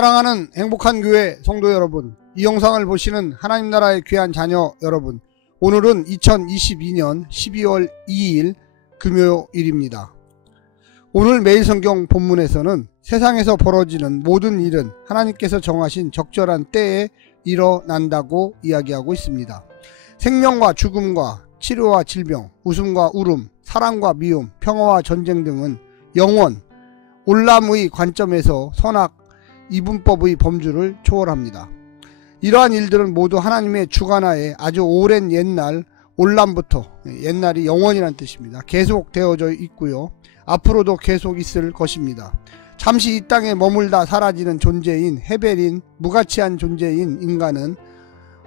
사랑하는 행복한 교회 성도 여러분, 이 영상을 보시는 하나님 나라의 귀한 자녀 여러분, 오늘은 2022년 12월 2일 금요일입니다. 오늘 매일 성경 본문에서는 세상에서 벌어지는 모든 일은 하나님께서 정하신 적절한 때에 일어난다고 이야기하고 있습니다. 생명과 죽음과 치료와 질병, 웃음과 울음, 사랑과 미움, 평화와 전쟁 등은 영원, 올람의 관점에서 선악, 이분법의 범주를 초월합니다. 이러한 일들은 모두 하나님의 주관하에 아주 오랜 옛날, 올람부터, 옛날이 영원이라는 뜻입니다. 계속 되어져 있고요. 앞으로도 계속 있을 것입니다. 잠시 이 땅에 머물다 사라지는 존재인 헤벨인 무가치한 존재인 인간은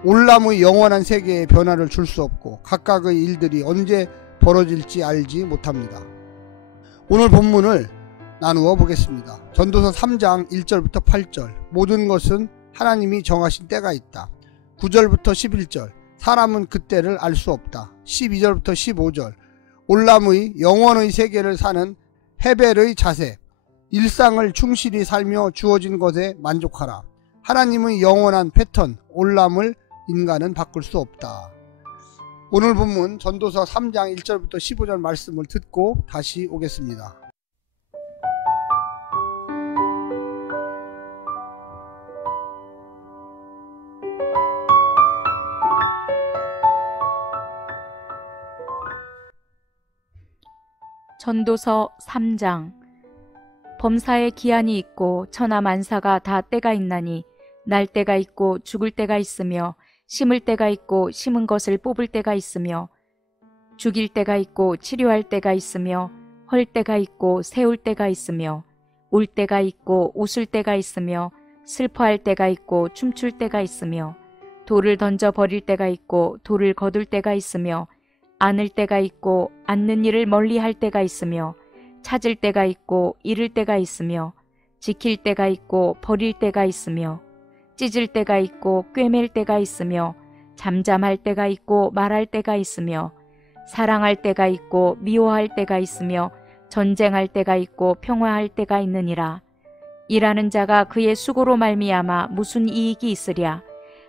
올람의 영원한 세계에 변화를 줄 수 없고 각각의 일들이 언제 벌어질지 알지 못합니다. 오늘 본문을 나누어 보겠습니다. 전도서 3장 1절부터 8절, 모든 것은 하나님이 정하신 때가 있다. 9절부터 11절, 사람은 그때를 알 수 없다. 12절부터 15절, 올람의 영원의 세계를 사는 헤벨의 자세, 일상을 충실히 살며 주어진 것에 만족하라. 하나님의 영원한 패턴, 올람을 인간은 바꿀 수 없다. 오늘 본문 전도서 3장 1절부터 15절 말씀을 듣고 다시 오겠습니다. 전도서 3장. 범사에 기한이 있고 천하 만사가 다 때가 있나니 날 때가 있고 죽을 때가 있으며 심을 때가 있고 심은 것을 뽑을 때가 있으며 죽일 때가 있고 치료할 때가 있으며 헐 때가 있고 세울 때가 있으며 울 때가 있고 웃을 때가 있으며 슬퍼할 때가 있고 춤출 때가 있으며 돌을 던져 버릴 때가 있고 돌을 거둘 때가 있으며 안을 때가 있고 앉는 일을 멀리 할 때가 있으며 찾을 때가 있고 잃을 때가 있으며 지킬 때가 있고 버릴 때가 있으며 찢을 때가 있고 꿰맬 때가 있으며 잠잠할 때가 있고 말할 때가 있으며 사랑할 때가 있고 미워할 때가 있으며 전쟁할 때가 있고 평화할 때가 있느니라. 일하는 자가 그의 수고로 말미암아 무슨 이익이 있으랴.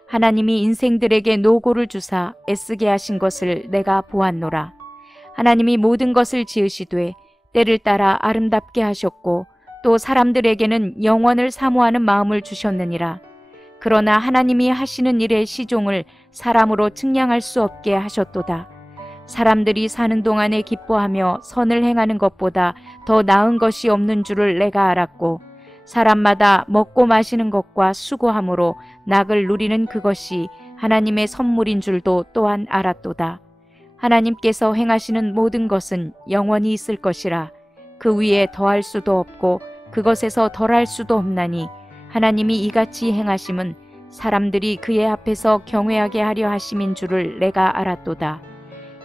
하나님이 인생들에게 노고를 주사 애쓰게 하신 것을 내가 보았노라. 하나님이 모든 것을 지으시되 때를 따라 아름답게 하셨고 또 사람들에게는 영원을 사모하는 마음을 주셨느니라. 그러나 하나님이 하시는 일의 시종을 사람으로 측량할 수 없게 하셨도다. 사람들이 사는 동안에 기뻐하며 선을 행하는 것보다 더 나은 것이 없는 줄을 내가 알았고 사람마다 먹고 마시는 것과 수고함으로 낙을 누리는 그것이 하나님의 선물인 줄도 또한 알았도다. 하나님께서 행하시는 모든 것은 영원히 있을 것이라. 그 위에 더할 수도 없고 그것에서 덜할 수도 없나니 하나님이 이같이 행하심은 사람들이 그의 앞에서 경외하게 하려 하심인 줄을 내가 알았도다.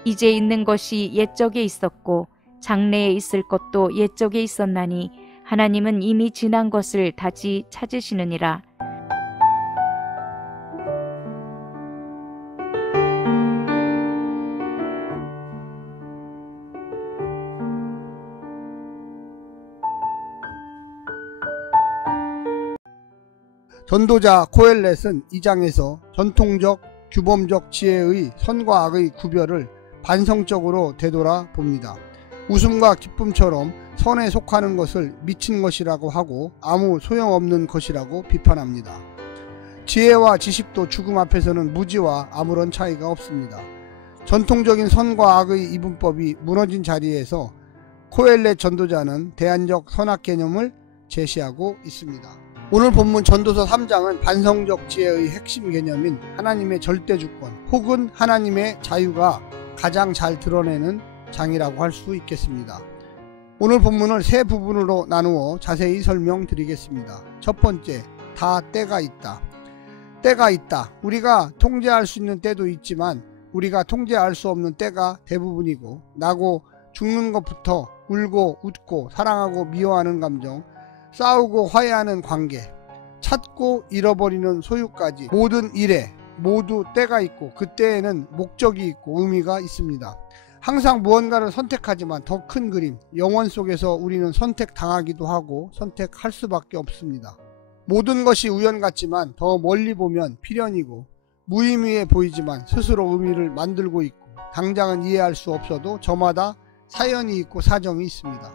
이제 있는 것이 옛적에 있었고 장래에 있을 것도 옛적에 있었나니 하나님은 이미 지난 것을 다시 찾으시느니라. 전도자 코엘렛은 이 장에서 전통적 규범적 지혜의 선과 악의 구별을 반성적으로 되돌아 봅니다. 웃음과 기쁨처럼 선에 속하는 것을 미친 것이라고 하고 아무 소용없는 것이라고 비판합니다. 지혜와 지식도 죽음 앞에서는 무지와 아무런 차이가 없습니다. 전통적인 선과 악의 이분법이 무너진 자리에서 코엘렛 전도자는 대안적 선악 개념을 제시하고 있습니다. 오늘 본문 전도서 3장은 반성적 지혜의 핵심 개념인 하나님의 절대주권 혹은 하나님의 자유가 가장 잘 드러내는 장이라고 할 수 있겠습니다. 오늘 본문을 세 부분으로 나누어 자세히 설명드리겠습니다. 첫 번째, 다 때가 있다. 때가 있다. 우리가 통제할 수 있는 때도 있지만 우리가 통제할 수 없는 때가 대부분이고 나고 죽는 것부터 울고 웃고 사랑하고 미워하는 감정, 싸우고 화해하는 관계, 찾고 잃어버리는 소유까지 모든 일에 모두 때가 있고 그 때에는 목적이 있고 의미가 있습니다. 항상 무언가를 선택하지만 더 큰 그림, 영원 속에서 우리는 선택당하기도 하고 선택할 수밖에 없습니다. 모든 것이 우연 같지만 더 멀리 보면 필연이고 무의미해 보이지만 스스로 의미를 만들고 있고 당장은 이해할 수 없어도 저마다 사연이 있고 사정이 있습니다.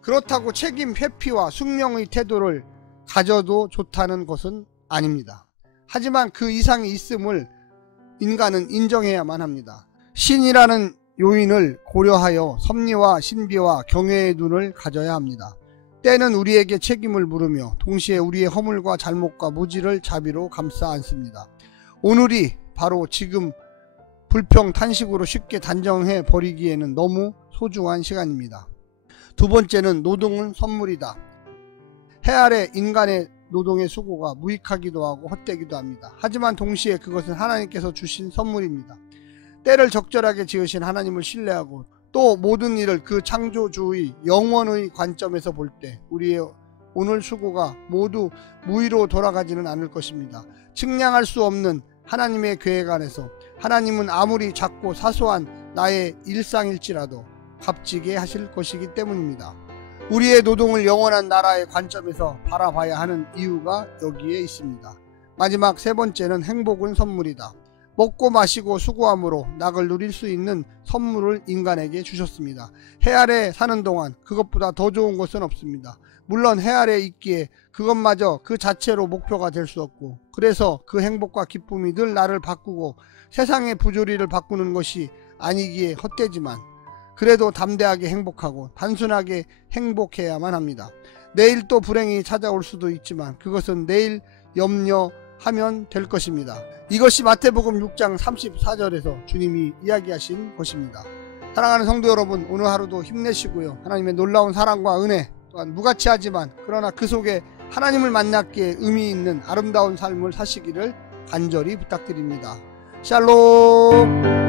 그렇다고 책임 회피와 숙명의 태도를 가져도 좋다는 것은 아닙니다. 하지만 그 이상이 있음을 인간은 인정해야만 합니다. 신이라는 요인을 고려하여 섭리와 신비와 경외의 눈을 가져야 합니다. 때는 우리에게 책임을 물으며 동시에 우리의 허물과 잘못과 무지를 자비로 감싸 안습니다. 오늘이 바로 지금 불평탄식으로 쉽게 단정해 버리기에는 너무 소중한 시간입니다. 두 번째는 노동은 선물이다. 해 아래 인간의 노동의 수고가 무익하기도 하고 헛되기도 합니다. 하지만 동시에 그것은 하나님께서 주신 선물입니다. 때를 적절하게 지으신 하나님을 신뢰하고 또 모든 일을 그 창조주의 영원의 관점에서 볼 때 우리의 오늘 수고가 모두 무의로 돌아가지는 않을 것입니다. 측량할 수 없는 하나님의 계획 안에서 하나님은 아무리 작고 사소한 나의 일상일지라도 값지게 하실 것이기 때문입니다. 우리의 노동을 영원한 나라의 관점에서 바라봐야 하는 이유가 여기에 있습니다. 마지막 세 번째는 행복은 선물이다. 먹고 마시고 수고함으로 낙을 누릴 수 있는 선물을 인간에게 주셨습니다. 해 아래 사는 동안 그것보다 더 좋은 것은 없습니다. 물론 해 아래 있기에 그것마저 그 자체로 목표가 될 수 없고 그래서 그 행복과 기쁨이 늘 나를 바꾸고 세상의 부조리를 바꾸는 것이 아니기에 헛되지만 그래도 담대하게 행복하고 단순하게 행복해야만 합니다. 내일 또 불행이 찾아올 수도 있지만 그것은 내일 염려하면 될 것입니다. 이것이 마태복음 6장 34절에서 주님이 이야기하신 것입니다. 사랑하는 성도 여러분, 오늘 하루도 힘내시고요. 하나님의 놀라운 사랑과 은혜 또한 무가치하지만 그러나 그 속에 하나님을 만났기에 의미 있는 아름다운 삶을 사시기를 간절히 부탁드립니다. 샬롬.